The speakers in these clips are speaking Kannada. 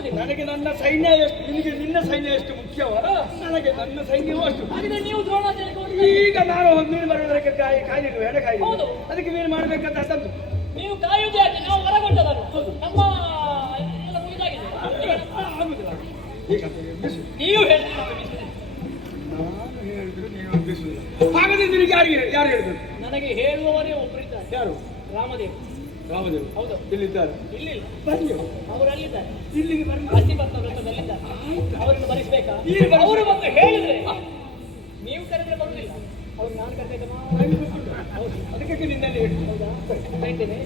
ಆಗುವುದಿಲ್ಲ. ನನಗೆ ನನ್ನ ಸೈನ್ಯ ಎಷ್ಟು, ನಿನಗೆ ನಿನ್ನ ಸೈನ್ಯ ಎಷ್ಟು ಮುಖ್ಯವೋ ನನಗೆ ನನ್ನ ಸೈನ್ಯವೂ ಅಷ್ಟು. ಹಾಗಿದ್ರೆ ನೀವು ದ್ರೋಣಾಚಾರ್ಯ ಈಗ ನಾನು ನೀನು ಬರುವುದಕ್ಕೆ ಕಾಯ್ದಿರುವೆ, ಎಡೆ ಕಾಯ್ದು. ಹೌದು. ಅದಕ್ಕೆ ನೀನು ಮಾಡಬೇಕಂತ ಅರ್ಥದ್ದು. ನೀವು ಕಾಯುವುದೇ ಯಾಕೆ? ನಾವು ಹೊರಗೊಂಡವರು ನಮ್ಮ ಎಲ್ಲ ಮುಗಿದಾಗಿದೆ. ಆಗುದಿಲ್ಲ. ಈಗ ಬಿಸು. ನೀವು ಹೇಳಿದ್ರೆ ನಾವು ಬಿಸುವುದಿಲ್ಲ. ನಾನು ಹೇಳಿದ್ರು ನೀನು ಬಿಸುವುದಿಲ್ಲ. ಹಾಗಾದ್ರೆ ನಿನಗೆ ಯಾರು ಹೇಳಿದ್ರು? ನನಗೆ ಹೇಳುವವರೇ ಒಬ್ಬರಿದ್ದಾರೆ. ಯಾರು? ರಾಮದೇವ್. ರಾಮದೇವ್. ಹೌದು. ಇಲ್ಲಿದ್ದಾರೆ? ಇಲ್ಲಿಲ್ಲ, ಬನ್ನಿ. ಅವರು ಅಲ್ಲಿದ್ದಾರೆ. ಇಲ್ಲಿಗೆ ಬನ್ನಿ. ಅಸ್ತಿಪತ್ತ ವೃತ್ತದಲ್ಲಿದ್ದಾರೆ. ಅವರನ್ನು ಬರಿಸಬೇಕಾ? ಅವರು ಬಂದು ಹೇಳಿದ್ರೆ ನೀವು ಕರೆದ್ರೆ ಬರುವುದಿಲ್ಲ. ಅವ್ರು ನಾನು ಕರೆದಾಗ ಹೌದು. ಅದಕ್ಕೆ ನಿನ್ನಲ್ಲಿ ಹೇಳಿ. ಹೌದಾ? ಕರಿತೇನೆ.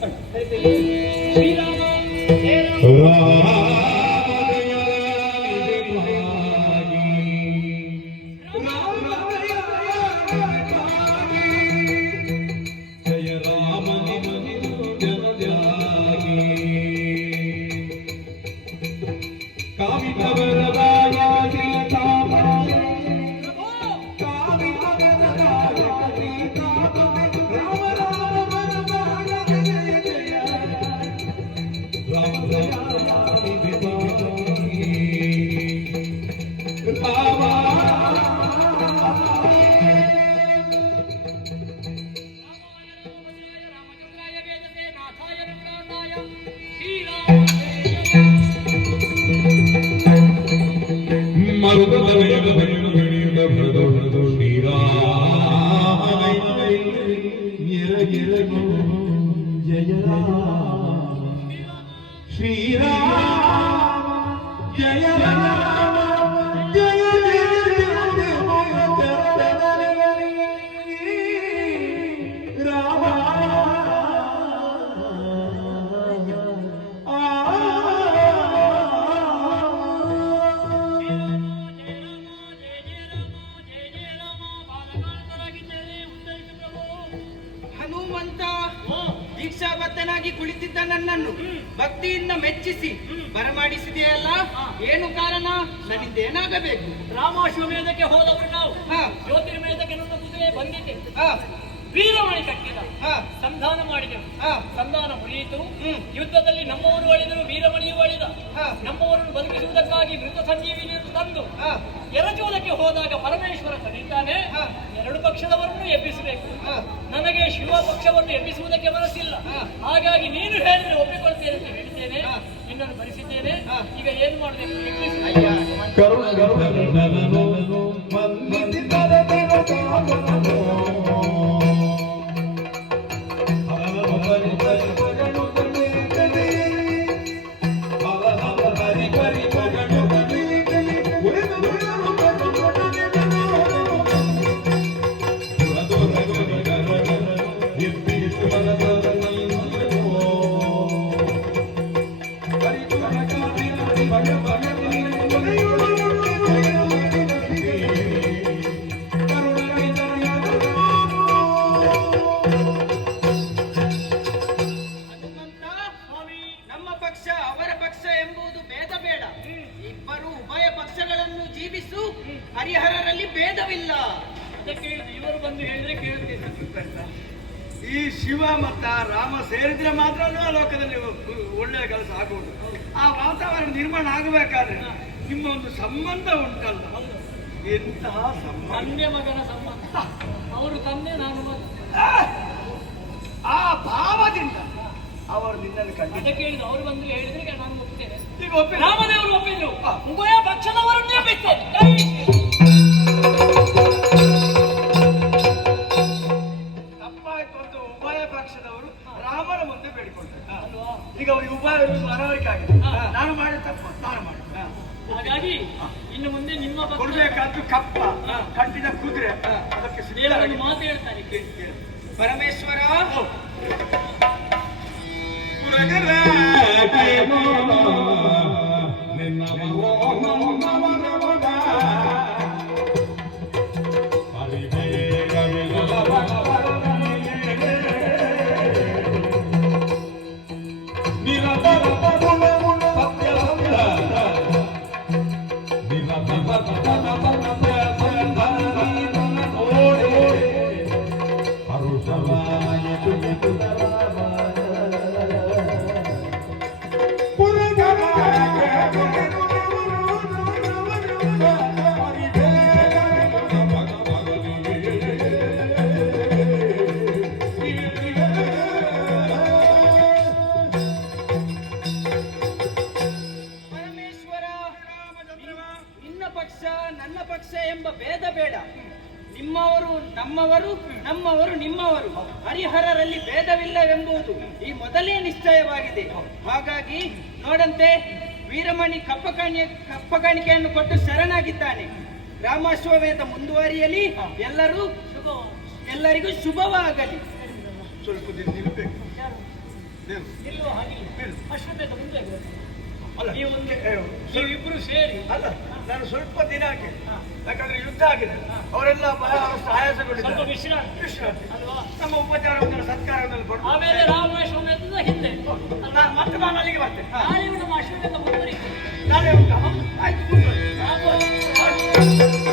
ಶ್ರೀರಾಮ ಜಯ ರಾಮ. ದೀಕ್ಷಾಬದ್ಧನಾಗಿ ಕುಳಿತಿದ್ದ ನನ್ನನ್ನು ಭಕ್ತಿಯಿಂದ ಮೆಚ್ಚಿಸಿ ಬರಮಾಡಿಸಿದೆಯಲ್ಲ, ಏನು ಕಾರಣ? ನನ್ನಿಂದ ಏನಾಗಬೇಕು? ರಾಮಾಶ್ವಮೇಧಕ್ಕೆ ಹೋದವರು ನಾವು. ಜ್ಯೋತಿರ್ಮೇಧಕ್ಕೆ ನನ್ನ ಕುದುರೆ ಬಂದಿದೆ. ವೀರಮಣಿ ಕಟ್ಟಿದ ಸಂಧಾನ ಮಾಡಿದೆವು. ಸಂಧಾನ ಮುರಿಯಿತು. ಯುದ್ಧದಲ್ಲಿ ನಮ್ಮವರು ಅಳಿದರು, ವೀರಮಣಿಯು ಅಳಿದ. ನಮ್ಮವರನ್ನು ಬದುಕಿಸುವುದಕ್ಕಾಗಿ ಮೃತ ಸಂಜೀವಿನಿಯನ್ನು ತಂದು ಎರಚುವುದಕ್ಕೆ ಹೋದಾಗ ಪರಮೇಶ್ವರ ಕರೀತಾನೆ, ಎರಡು ಪಕ್ಷದವರನ್ನು ಎಬ್ಬಿಸಬೇಕು. ನನಗೆ ಶಿವ ಪಕ್ಷವನ್ನು ಎಬ್ಬಿಸುವುದಕ್ಕೆ ಮನಸ್ಸಿಲ್ಲ. ಹಾಗಾಗಿ ನೀನು ಹೇಳಿದ್ರೆ ಒಪ್ಪಿಕೊಳ್ತೇನೆ ಅಂತ ಹೇಳ್ತೇನೆ. ನಿನ್ನನ್ನು ಭರಿಸಿದ್ದೇನೆ. ಈಗ ಏನ್ ಮಾಡಬೇಕು? ಹರಿಹರರಲ್ಲಿ ಭೇದವಿಲ್ಲ. ಇವರು ಬಂದು ಹೇಳಿದ್ರೆ ಕೇಳ್ತೇನೆ. ಈ ಶಿವ ಮತ್ತ ರಾಮ ಸೇರಿದ್ರೆ ಮಾತ್ರ ಆ ಲೋಕದಲ್ಲಿ ಒಳ್ಳೆಯ ಕೆಲಸ ಆಗುವುದು. ಆ ವಾತಾವರಣ ನಿರ್ಮಾಣ ಆಗಬೇಕಾದ್ರೆ ನಿಮ್ಮ ಒಂದು ಸಂಬಂಧ ಉಂಟಲ್ಲ, ಎಂತಹ ಸಂಬಂಧ! ತಂದೆ ಮಗನ ಸಂಬಂಧ. ಅವರು ತಂದೆ, ನಾನು ಮಗ. ಆ ಭಾವದಿಂದ ಅವರು ನಿನ್ನನ್ನು ಕಂಡು ಅದಕ್ಕೆ ಹೇಳಿದ್ರು. ಅವರು ಬಂದು ಹೇಳಿದ್ರೆ ನಾನು ಒಪ್ತೇನೆ. ಈಗ ಒಪ್ಪಿ ರಾಮದೇವರು ಒಪ್ಪಿದ್ರು. ಉಭಯ ಪಕ್ಷದವರನ್ನೇ ಬಿಟ್ಟೇನೆ. ತಪ್ಪಾಯ್ತು ಅಂತ ಉಭಯ ಪಕ್ಷದವರು ರಾಮನ ಮುಂದೆ ಬೇಡಿಕೊಂಡ್ರು ಅಲ್ವಾ? ಈಗ ಅವರಿಗೆ ಉಭಯ ಮನವರಿಕೆ ಆಗಿದೆ. ನಾನು ಮಾಡಿದ ತಪ್ಪು ನಾನು ಮಾಡಿ. ಹಾಗಾಗಿ ಇನ್ನು ಮುಂದೆ ನಿಮ್ಮ ಕೊಡ್ಬೇಕಾದ್ದು ಕಪ್ಪ ಕಟ್ಟಿದ ಕುದುರೆ. ಅದಕ್ಕೆ ಮಾತು ಹೇಳ್ತಾರೆ. ಪರಮೇಶ್ವರ Pura ನನ್ನ ಪಕ್ಷ ಎಂಬ ಭೇದ ಬೇಡ. ನಿಮ್ಮವರು ನಮ್ಮವರು, ನಮ್ಮವರು ನಿಮ್ಮವರು. ಹರಿಹರರಲ್ಲಿ ಭೇದವಿಲ್ಲವೆಂಬುದು ಈ ಮೊದಲೇ ನಿಶ್ಚಯವಾಗಿದೆ. ಹಾಗಾಗಿ ನೋಡಂತೆ ವೀರಮಣಿ ಕಪ್ಪಕಾಣಿಕೆಯನ್ನು ಕೊಟ್ಟು ಶರಣಾಗಿದ್ದಾನೆ. ರಾಮಾಶ್ವಮೇಧ ಮುಂದುವರಿಯಲಿ, ಎಲ್ಲರಿಗೂ ಶುಭವಾಗಲಿ. ಸ್ವಲ್ಪ ದಿನ ನಿಲ್ಬೇಕು. ನೀವು ನಿಲ್ಲುವ ಹಾಗೆ ನಿಲ್ಲು. ಅಶ್ವಮೇಧ ಮುಂದೆ ಅಲ್ಲ ನೀವಿಬ್ರು ಸೇರಿ ಅಲ್ಲ, ನಾನು ಸ್ವಲ್ಪ ದಿನ ಆಗಿ, ಯಾಕಂದ್ರೆ ಯುದ್ಧ ಆಗಿದೆ, ಅವರೆಲ್ಲ ಬಹಳಷ್ಟು ಆಯಾಸಗೊಂಡಿದ್ದಾರೆ. ಸ್ವಲ್ಪ ವಿಶ್ರಾಂತಿ ವಿಶ್ರಾಂತಿ. ಅಲ್ವಾ? ನಮ್ಮ ಉಪಚಾರವನ್ನು ಸತ್ಕಾರವನ್ನು ಕೊಟ್ಟು ಆಮೇಲೆ ರಾಮಾಶ್ವಮೇಧದ ಹಿಂದೆ ಮತ್ತೆ ನಾನು ಅಲ್ಲಿಗೆ ಬರ್ತೇನೆ. ನಾಳೆ ನಮ್ಮ ಅಶ್ವಮೇಧ ಮುಂದುವರಿಯುತ್ತೆ. ನಾಳೆ ಉಂಟಾ? ಆಯ್ತು, ಮುಂದುವರಿ. ಆಗುವ.